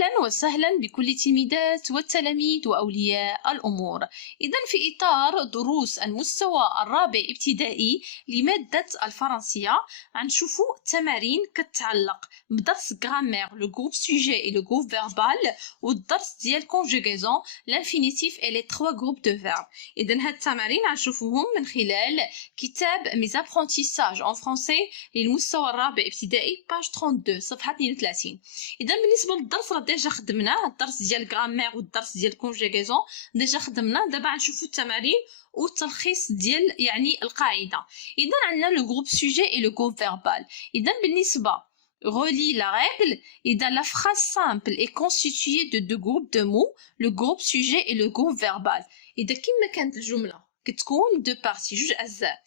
أهلا وسهلا بكل التلميذات والتلاميذ وأولياء الأمور. إذا في إطار دروس المستوى الرابع ابتدائي لمادة الفرنسية غنشوفو تمارين كتعلق بدرس غرامير لو جروب سوجي اي لو جروب فيربال والدرس ديال كونجوغيزون لانفينيتيف اي لي 3 جروب دو فيرب. إذا هاد التمارين غنشوفوهم من خلال كتاب ميز ابرونتيساج اون فرونسي للمستوى الرابع ابتدائي باج 32 صفحة 32. اذا بالنسبه للدرس راه ديجا خدمناه الدرس ديال غرامير والدرس ديال كونجوغيزون ديجا خدمناه. دابا غنشوفوا التمارين والتلخيص ديال يعني القاعده. اذا عندنا لو جروب سوجي اي لو جروب فيربال. اذا بالنسبه relie la règle. إذا la phrase simple est constituée de deux groupes de mots, le groupe sujet et le groupe verbal. إذا كما كانت الجمله كتكون دو بارتي جوج اجزاء.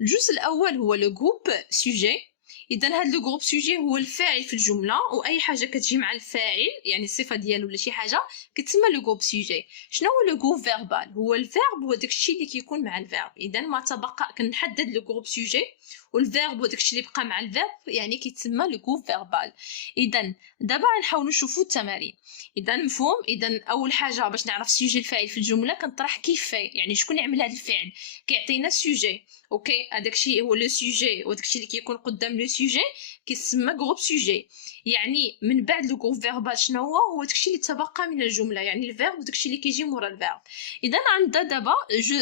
الجزء الاول هو لو جروب سوجي. اذا هذا لو جروب سوجي هو الفاعل في الجمله واي حاجه كتجي مع الفاعل يعني الصفه ديالو ولا شي حاجه كتسمى لو جروب سوجي. شنو هو لو جروب فيربال؟ هو الفيرب هو داكشي اللي كيكون مع الفيرب. اذا ما تبقى كنحدد لو جروب سوجي والفيرب هو داكشي اللي بقى مع الفيرب يعني كيتسمى لو جروب فيربال. اذا دابا غنحاولوا نشوفوا التمارين. اذا مفهوم؟ اذا اول حاجه باش نعرف سوجي الفاعل في الجمله كنطرح كيف يعني شكون يعمل هذا الفعل. كيعطينا سوجي اوكي هذاك الشيء هو لو سوجي وداك الشيء اللي كيكون قدام لو سوجي كيسمى جروب سوجي. يعني من بعد لو جروب فيربال شنو هو داك الشيء اللي تبقى من الجمله يعني الفيرب وداك الشيء اللي كيجي مورا الفيرب. اذا عندنا دابا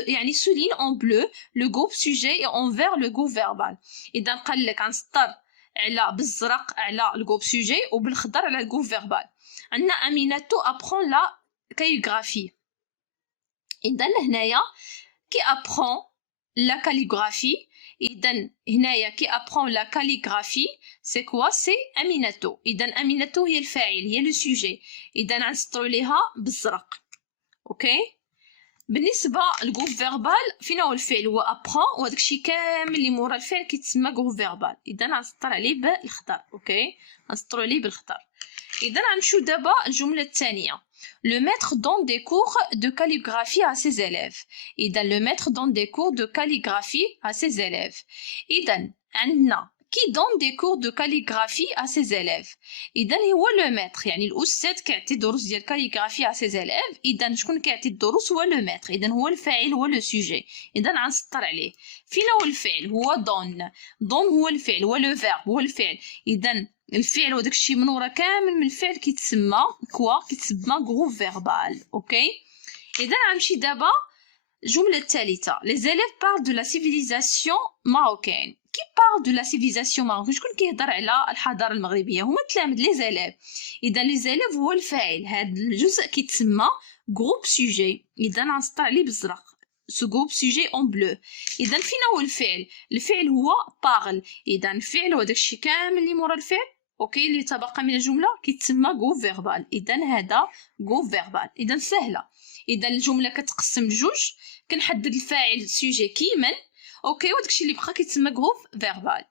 يعني سولين اون بلو لو جروب سوجي اي اون فير لو جروب فيربال. اذا قال لك غنسطر على بالزرق على لو جروب سوجي وبالخضر على الجروب فيربال. عندنا اميناتو ابرون لا كاليغرافي. اذا هنايا كي ابرون la calligraphie. إذن هنايا كي apprend la calligraphie c'est quoi؟ c'est أميناتو. إذن أميناتو هي الفاعل هي لو سوجي. إذن غنسطرو ليها بالزرق أوكي. بالنسبة للجروب فيربال فينا هو الفعل هو apprend وهداك الشيء كامل اللي مورا الفعل كيتسمى جروب فيربال. إذن غنسطر عليه بالخضر أوكي غنسطرو عليه بالخضر. إذن غنمشيو دابا الجملة الثانية. Le maître donne des cours de calligraphie à ses élèves. إذا le maître donne des cours de calligraphie à ses élèves. إذا عندنا qui donne des cours de calligraphie à ses élèves. إذا هو le maître يعني الأستاذ كيعطي دروس ديال calligraphie à ses élèves. إذا شكون كيعطي الدروس هو le maître. إذا هو الفاعل هو le sujet. إذا غنسطر عليه. فينا هو الفعل هو donne. donne هو الفعل هو le verbe هو الفعل. إذا الفعل وداك الشيء من ورا كامل من الفعل كيتسمى كوا كيتسمى جروب فيربال اوكي. اذا غنمشي دابا الجمله الثالثه. les élèves parlent de la civilisation marocaine. كي parle de la civilisation marocaine شكون كيهضر على الحضاره المغربيه؟ هما التلاميذ les élèves. اذا les élèves هو الفاعل هذا الجزء كيتسمى جروب سوجي. اذا غنسطر عليه بالزرق سو جروب سوجي اون بلو. اذا فينا هو الفعل؟ الفعل هو parle. اذا الفعل هو داكشي كامل اللي مورا الفعل اوكي اللي تبقى من الجمله كيتسمى جروب فيربال. اذا هذا جروب فيربال. اذا سهله. اذا الجمله كتقسم لجوج كنحدد الفاعل سوجي كيمن اوكي وداكشي اللي بقى كيتسمى جروب فيربال.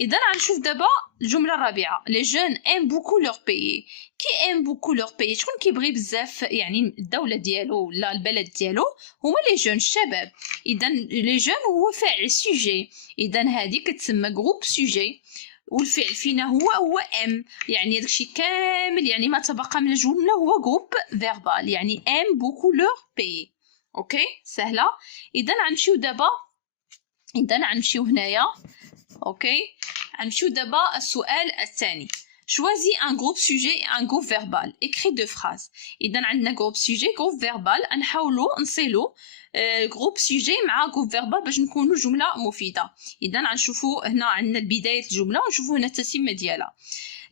اذا غنشوف دابا الجمله الرابعه. لي جون ايم بوكو لور بيي. كي ايم بوكو لور بيي شكون كيبغي بزاف يعني الدوله ديالو ولا البلد ديالو؟ هما لي جون الشباب. اذا لي جون هو فاعل سوجي. اذا هذه كتسمى جروب سوجي والفعل فينا هو ام يعني داكشي كامل يعني ما تبقى من الجمله هو جروب فيربال يعني ام بوكو لور بيي اوكي سهله. اذا غنمشيو دابا غنمشيو هنايا اوكي غنمشيو دابا السؤال الثاني. choisis un groupe sujet et un groupe verbal. écris deux phrases. اذا عندنا جروب سوجي جروب فيربال نحاولوا نصيلوا جروب سوجي مع جروب فيربال باش نكونوا جمله مفيده. اذا غنشوفوا هنا عندنا بدايه الجمله ونشوفوا هنا التتمه ديالها.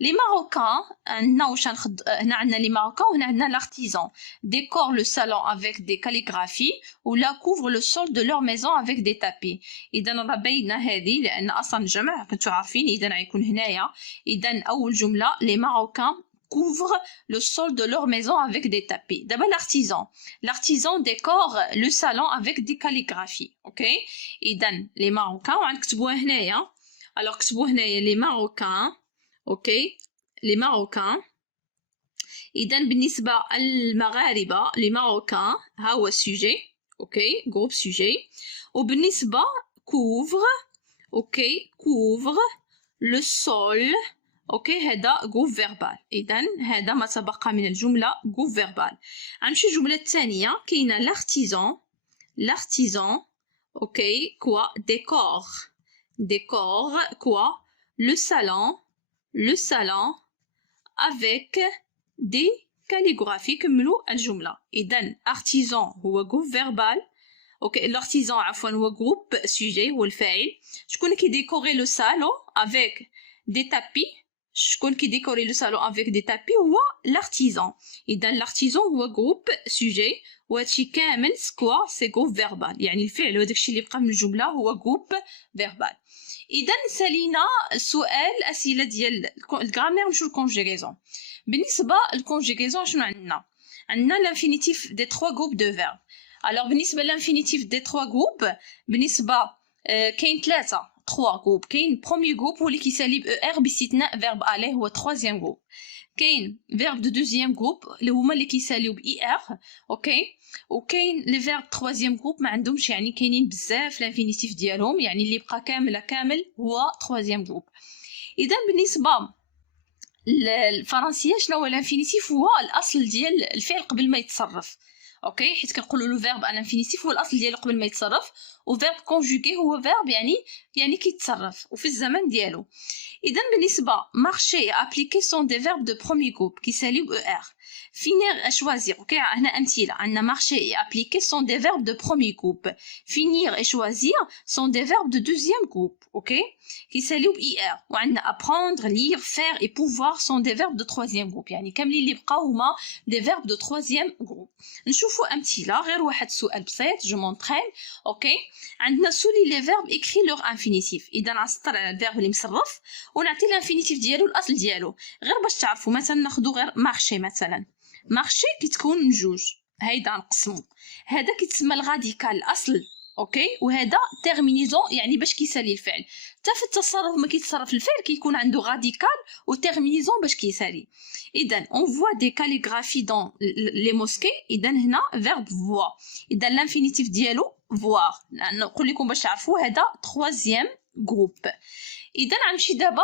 Les Marocains, هنا les Marocains وهنا عندنا l'artisan décorent le salon avec des calligraphies ou la couvrent le sol de leur maison avec des tapis. إذا راه باينه هذه لأن أصلا الجمع كنتو عارفين. إذا غيكون هنايا إذا أول جملة les Marocains couvrent le sol de leur maison avec des tapis. D'abord l'artisan décore le salon avec des calligraphies. OK. إذا les Marocains وغنكتبوها هنايا. alors كتبوا هنايا les Marocains اوكي لي ماروكان. اذا بالنسبه للمغاربه لي ماروكان ها هو السوجي اوكي جروب سوجي. وبالنسبه كوفر اوكي كوفر لو سول اوكي هذا جروب فيربال. اذا هذا ما تبقى من الجمله جروب فيربال. غنمشي الجمله الثانيه. كاينه l'artisan اوكي كوا décor quoi le salon avec des calligraphies كملوا الجمله. اذا artisan هو جروب فيربال. اوكي l'artisan عفوا هو جروب سوجي هو الفاعل. شكون كيديكوري لو سالون افيك دي تابي؟ شكون كيديكوري لو سالون افيك دي تابي؟ هو l'artisan. اذا l'artisan هو جروب سوجي وهادشي كامل سكوا سي جروب فيربال، يعني الفعل وداك الشيء اللي بقى من الجمله هو جروب فيربال. اذا سالينا السؤال اسئله ديال الغرامير. نمشيو للكونجيغيزون. بالنسبه للكونجيغيزون شنو عندنا لانفينيتيف دي 3 جروب دو فيرب. الوغ بالنسبه للانفينيتيف دي 3 جروب بالنسبه كاين 3 جروب. كاين بروميير جروب هو اللي كيسالي ب ار باستثناء فيرب الي هو ترويزيام جروب. كاين فيرب دو دوزيام جروب اللي هما اللي كيساليو ب اي ار اوكي. وكاين لي فيرب ترويزيام جروب ما عندهمش، يعني كاينين بزاف الانفينيتيف ديالهم، يعني اللي بقى كامل هو ترويزيام جروب. اذا بالنسبه الفرنسيه شنو هو الانفينيتيف؟ هو الاصل ديال الفعل قبل ما يتصرف اوكي، حيت كنقولوا له فيرب الانفينيتيف هو الاصل ديالو قبل ما يتصرف، وفيرب كونجوغي هو فيرب يعني كيتصرف وفي الزمن ديالو. اذا بالنسبه مارشي ابليكي سون دي فيرب دو بروميير جروب كيساليو ب ار. finir choisir اوكي. هنا امثله عندنا مارشي ابليكي سون دي فيرب دو بروميير جروب. finir et choisir sont des verbes de deuxième groupe اوكي كيساليو ب اي ار. وعندنا apprendre lire faire et pouvoir sont des verbes de troisième groupe، يعني كاملين اللي بقاو هما des verbes de troisième groupe. نشوفوا امثله غير واحد سؤال بسيط جو مونطرين اوكي. عندنا سولي لي فيرب اكري لور انفينيتيف. اذا نسطر على الفيرب اللي مصرف ونعطي الانفينيتيف ديالو الاصل ديالو. غير باش تعرفوا مثلا ناخذوا غير مارشي. مثلا مارشي كتكون من جوج، هيدا نقسمو. هذا كيتسمى الغاديكال الاصل اوكي، وهذا تيرمينيزون يعني باش كيسالي الفعل. حتى في التصرف ما كيتصرف الفعل كيكون عنده غاديكال وتيرمينيزون باش كيسالي. اذا اون فوا دي كاليغرافي دون لي موسكي. اذا هنا فيرب فوا. اذا الانفينيتيف ديالو فوار. نقول لكم باش تعرفوا هذا ترويزيام جروب. اذا غنمشي دابا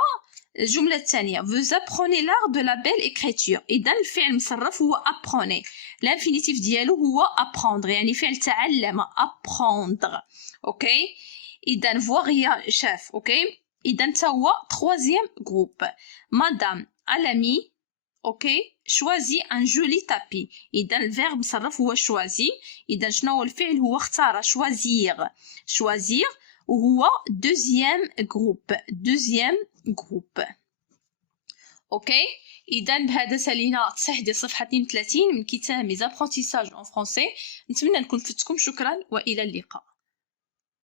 الجمله الثانيه. vous apprenez l'art de la belle écriture. اذا الفعل مصرف هو apprenez. الانفينيتيف ديالو هو apprendre، يعني فعل تعلم apprendre اوكي. اذا voir هي شاف اوكي. اذا حتى هو troisième groupe. madame à l'ami اوكي choisit un joli tapis. اذا الفيرب مصرف هو choisit. اذا شنو هو الفعل؟ هو اختار choisir وهو deuxième groupe اوكي. اذا بهذا سالينا التصحيح ديال صفحه 32 من كتاب ميز ابرونتيساج اون فرونسي. نتمنى نكون فدتكم. شكرا والى اللقاء.